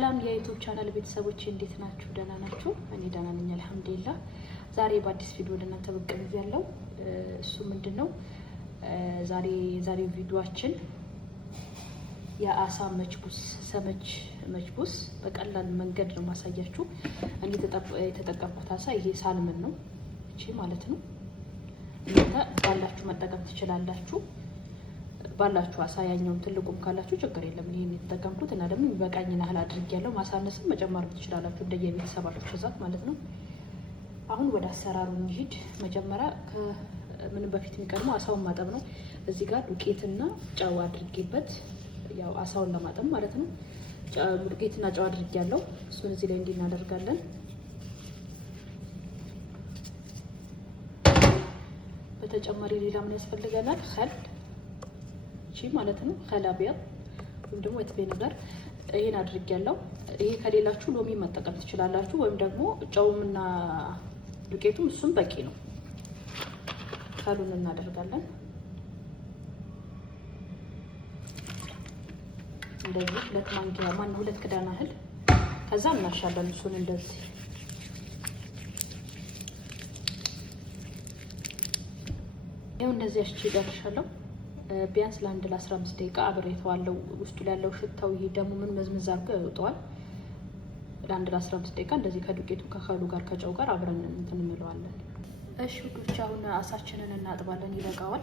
ሰላም የዩቲዩብ ቻናል ቤተሰቦች እንዴት ናችሁ? ደህና ናችሁ? እኔ ደህና ነኝ አልሐምዱሊላህ። ዛሬ በአዲስ ቪዲዮ ለእናንተ ብቅ ብያለሁ። እሱ ምንድነው ዛሬ ቪዲዮአችን የአሳ መችቡስ በቀላል መንገድ ነው ማሳያችሁ። እኔ የተጠቀምኩት አሳ ይሄ ሳልመን ነው እቺ ማለት ነው። እናንተ ባላችሁ መጠቀም ትችላላችሁ። ባላችሁ አሳ ያኛውን ትልቁም ካላችሁ ችግር የለም። ይሄን የተጠቀምኩት እና ደግሞ በቃኝና ያህል አድርጌያለሁ። ማሳነስም መጨመር ትችላላችሁ እንደየቤተሰባችሁ ብዛት ማለት ነው። አሁን ወደ አሰራሩ እንሂድ። መጀመሪያ ከምን በፊት የሚቀድመው አሳውን ማጠብ ነው። እዚህ ጋር ዱቄትና ጨው አድርጌበት ያው አሳውን ለማጠብ ማለት ነው። ዱቄትና ጨው አድርጌያለሁ። እሱን እዚህ ላይ እናደርጋለን። በተጨማሪ ሌላ ምን ያስፈልገናል? ኸል ማለት ነው። ኸላቢያ ወይም ደግሞ ወይት ነገር ይሄን አድርጌያለሁ። ይሄ ከሌላችሁ ሎሚ መጠቀም ትችላላችሁ፣ ወይም ደግሞ ጨውምና ዱቄቱም እሱም በቂ ነው። ካሉን እናደርጋለን እንደዚህ ሁለት ክዳን ያህል። ከዛ እናሻለን እሱን እንደዚህ ይሄው እንደዚህ አሽቼ ደርሻለሁ። ቢያንስ ለ15 ደቂቃ አብሬተዋለሁ። ውስጡ ላይ ያለው ሽታው ይሄ ደግሞ ምን መዝመዝ አድርጎ ያወጣዋል። ለ15 ደቂቃ እንደዚህ ከዱቄቱ ከኸሉ ጋር ከጨው ጋር አብረን እንትን እንለዋለን። እሺ ውዶች፣ አሁን አሳችንን እናጥባለን። ይበቃዋል።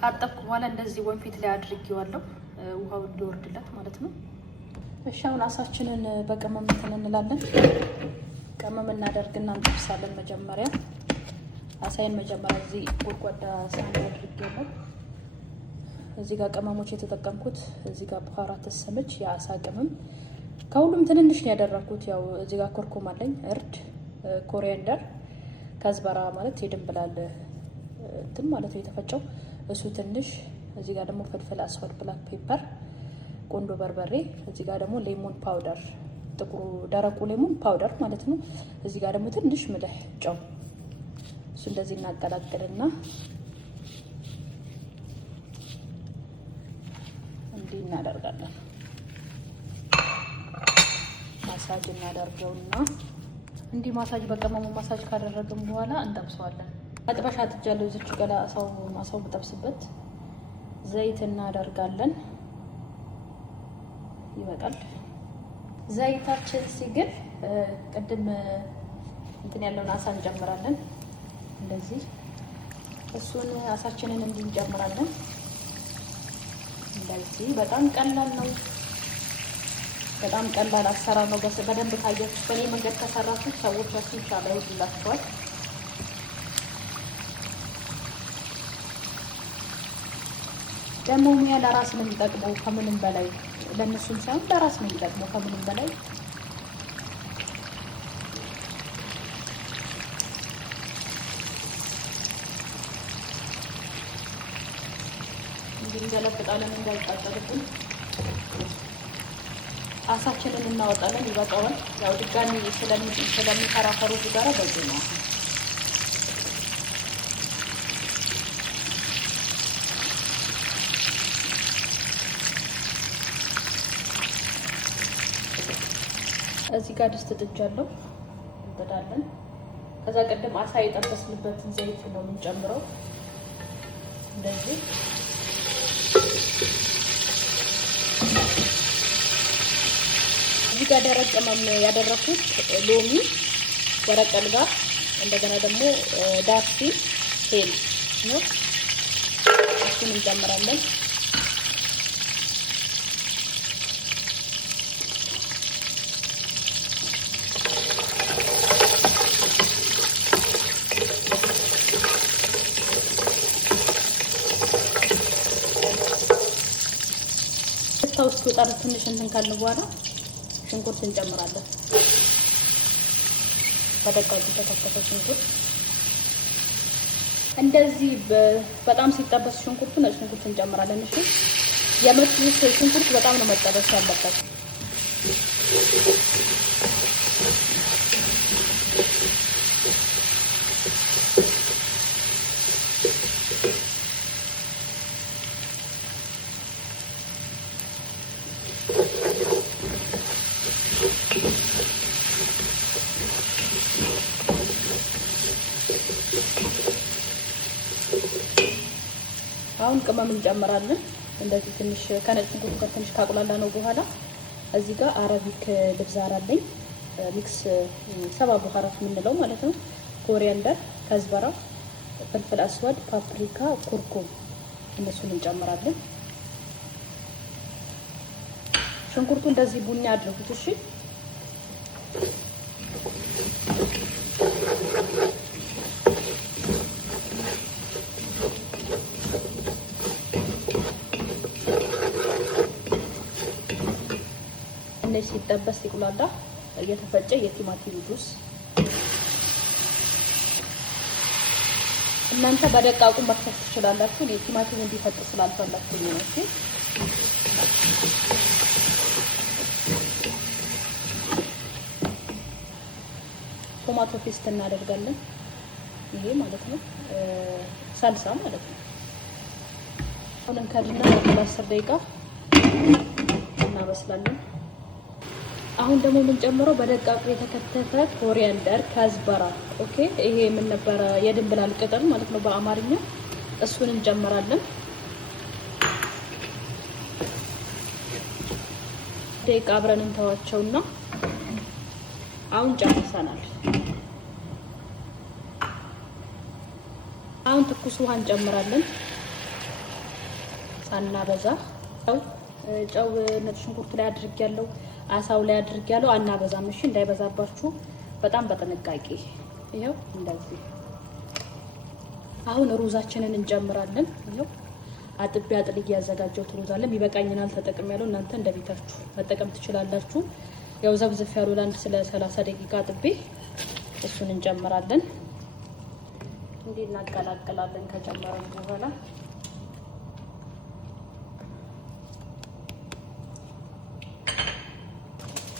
ካጠብኩ በኋላ እንደዚህ ወንፊት ላይ አድርጌዋለሁ፣ ውሃው እንዲወርድለት ማለት ነው። እሺ አሁን አሳችንን በቅመም እንትን እንላለን። ቅመም እናደርግና እንጠብሳለን። መጀመሪያ አሳይን እዚህ ጎድጓዳ ሳህን አድርጌያለሁ። እዚህ ጋር ቅመሞች የተጠቀምኩት እዚህ ጋር በኋራት ተሰመች የአሳ ቅመም ከሁሉም ትንንሽ ነው ያደረኩት። ያው እዚህ ጋር ኮርኩም አለኝ፣ እርድ፣ ኮሪያንደር፣ ከዝበራ ማለት የድንብላል እንትን ማለት ነው የተፈጨው እሱ ትንሽ። እዚህ ጋር ደግሞ ፍልፍል አስወድ፣ ብላክ ፔፐር፣ ቆንዶ በርበሬ። እዚህ ጋር ደግሞ ሌሞን ፓውደር፣ ጥቁሩ ደረቁ ሌሞን ፓውደር ማለት ነው። እዚህ ጋር ደግሞ ትንሽ ምልህ፣ ጨው። እሱ እንደዚህ እናቀላቅልና እንዲህ እናደርጋለን። ማሳጅ እናደርገውና እንዲህ ማሳጅ በቅመሙ ማሳጅ ካደረግን በኋላ እንጠብሰዋለን። መጥበሻ አጥጃለሁ። እዚች ገላ አሳው መጠብስበት ዘይት እናደርጋለን። ይበቃል። ዘይታችን ሲግል ቅድም እንትን ያለውን አሳ እንጨምራለን። እንደዚህ እሱን አሳችንን እንጨምራለን። እንደዚህ በጣም ቀላል ነው። በጣም ቀላል አሰራር ነው። በደንብ ካያችሁ በኔ መንገድ ከሰራችሁ ሰዎቻችሁ ኢንሻአላህ ይወዱላችኋል። ደግሞ ሙያ ለራስ ነው የሚጠቅመው ከምንም በላይ ለነሱም ሳይሆን ለራስ ነው የሚጠቅመው ከምንም በላይ። እንግዲህ ገለብጣለን እንዳይቃጠልብን። አሳችንን እናወጣለን። ይበቃዋል። ያው ድጋሚ ስለሚከራከሩ ጋራ በቂ ነው። እዚህ ጋር ድስት ጥጃለሁ። እንጥዳለን። ከዛ ቀደም አሳ የጠበስንበትን ዘይት ነው የምንጨምረው። እንደዚህ እዚህ ጋር ደረቅ ቅመም ያደረኩት ሎሚ፣ ወረቀል ጋር እንደገና ደግሞ ዳርሲ ሄል ነው። እሱን እንጨምራለን። ውስጥ ወጣት ትንሽ እንትን ካለ በኋላ ሽንኩርት እንጨምራለን። በደቃቁ ተከተፈ ሽንኩርት እንደዚህ በጣም ሲጠበስ ሽንኩርቱ ነጭ ሽንኩርት እንጨምራለን። እሺ የመጥበስ ሽንኩርት በጣም ነው መጠበስ ያለበት። አሁን ቅመም እንጨምራለን። እንደዚህ ትንሽ ከነጭ ሽንኩርቱ ጋር ትንሽ ካቁላላ ነው በኋላ እዚህ ጋር አረቢክ ልብዛር አለኝ ሚክስ ሰባ ቡኻራት የምንለው ማለት ነው። ኮሪያንደር፣ ከዝበራ፣ ፍልፍል አስዋድ፣ ፓፕሪካ፣ ኩርኩም እነሱን እንጨምራለን። ሽንኩርቱ እንደዚህ ቡኒ አድርጉት። እሺ እንደዚህ ሲጠበስ ሲቁላላ እየተፈጨ የቲማቲም ጁስ እናንተ በደቃቁ መክተፍ ትችላላችሁ። የቲማቲም እንዲፈጭ ስላልፈለኩኝ ነው። እሺ ቶማቶ ፔስት እናደርጋለን። ይሄ ማለት ነው ሳልሳ ማለት ነው። አሁን ከድና ለ10 ደቂቃ እናበስላለን። አሁን ደግሞ የምንጨምረው በደቃቁ የተከተፈ ኮሪያንደር፣ ከዝበራ ኦኬ። ይሄ ምን ነበረ? የድንብላል ቅጠል ማለት ነው በአማርኛ። እሱን እንጨምራለን። ደቂቃ አብረን እንተዋቸውና አሁን ጨርሰናል። አሁን ትኩስ ውሃ እንጨምራለን ሳናበዛ። ጨው ነጭ ሽንኩርት ላይ አድርጌያለሁ፣ አሳው ላይ አድርጌያለሁ። አናበዛም እሺ፣ እንዳይበዛባችሁ በጣም በጥንቃቄ። ይሄው እንደዚህ። አሁን ሩዛችንን እንጨምራለን። ይሄው አጥቤ አጥልዬ ያዘጋጀሁት ሩዝ አለ። ይበቃኝናል ተጠቅሜያለሁ። እናንተ እንደቤታችሁ መጠቀም ትችላላችሁ። ያው ዘብዘፍ ያሉ ለአንድ ስለ 30 ደቂቃ አጥቤ እሱን እንጨምራለን። እንዲህ እናቀላቅላለን። ከጨመረን በኋላ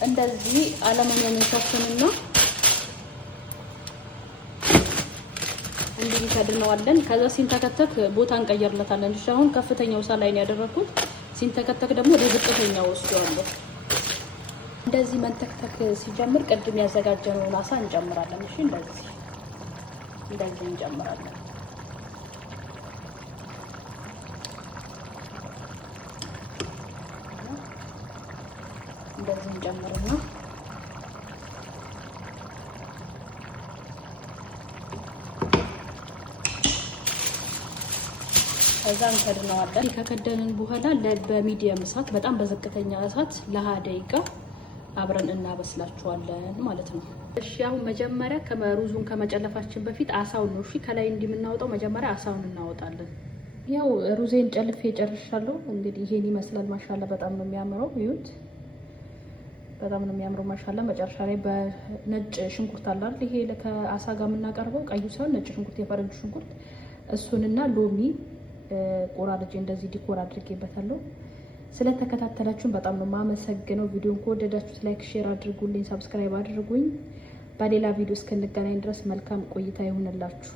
እንደዚህ አለሙኒየም እንሸፍንና እንዲህ ከድነዋለን። ከዛ ሲንተከተክ ቦታ እንቀየርለታለን። እሺ አሁን ከፍተኛው እሳት ላይ ነው ያደረኩት። ሲንተከተክ ደግሞ ወደ ዝቅተኛው ወስደዋለሁ። እንደዚህ መንተክተክ ሲጀምር ቅድም ያዘጋጀነውን አሳ እንጨምራለን። እሺ እንደዚህ እንጨምራለን። እንደዚህ እንጨምርና ከዛ እንከድነዋለን። ከከደንን በኋላ በሚዲየም እሳት በጣም በዝቅተኛ እሳት ለ20 ደቂቃ አብረን እናበስላችኋለን ማለት ነው። እሺ አሁን መጀመሪያ ሩዙን ከመጨለፋችን በፊት አሳውን ነው እሺ ከላይ እንዲምናወጣው መጀመሪያ አሳውን እናወጣለን። ያው ሩዜን ጨልፌ ጨርሻለሁ። እንግዲህ ይሄን ይመስላል። ማሻአላ በጣም ነው የሚያምረው። ይሁት በጣም ነው የሚያምረው ማሻአላ። መጨረሻ ላይ በነጭ ሽንኩርት አለ አይደል? ይሄ ከአሳ ጋር የምናቀርበው ቀዩ ሳይሆን ነጭ ሽንኩርት፣ የፈረንጅ ሽንኩርት እሱንና ሎሚ ቆራርጬ እንደዚህ ዲኮር አድርጌበታለሁ። ስለተከታተላችሁን በጣም ነው የማመሰግነው። ቪዲዮን ከወደዳችሁት ላይክ፣ ሼር አድርጉልኝ፣ ሰብስክራይብ አድርጉኝ። በሌላ ቪዲዮ እስክንገናኝ ድረስ መልካም ቆይታ ይሁንላችሁ።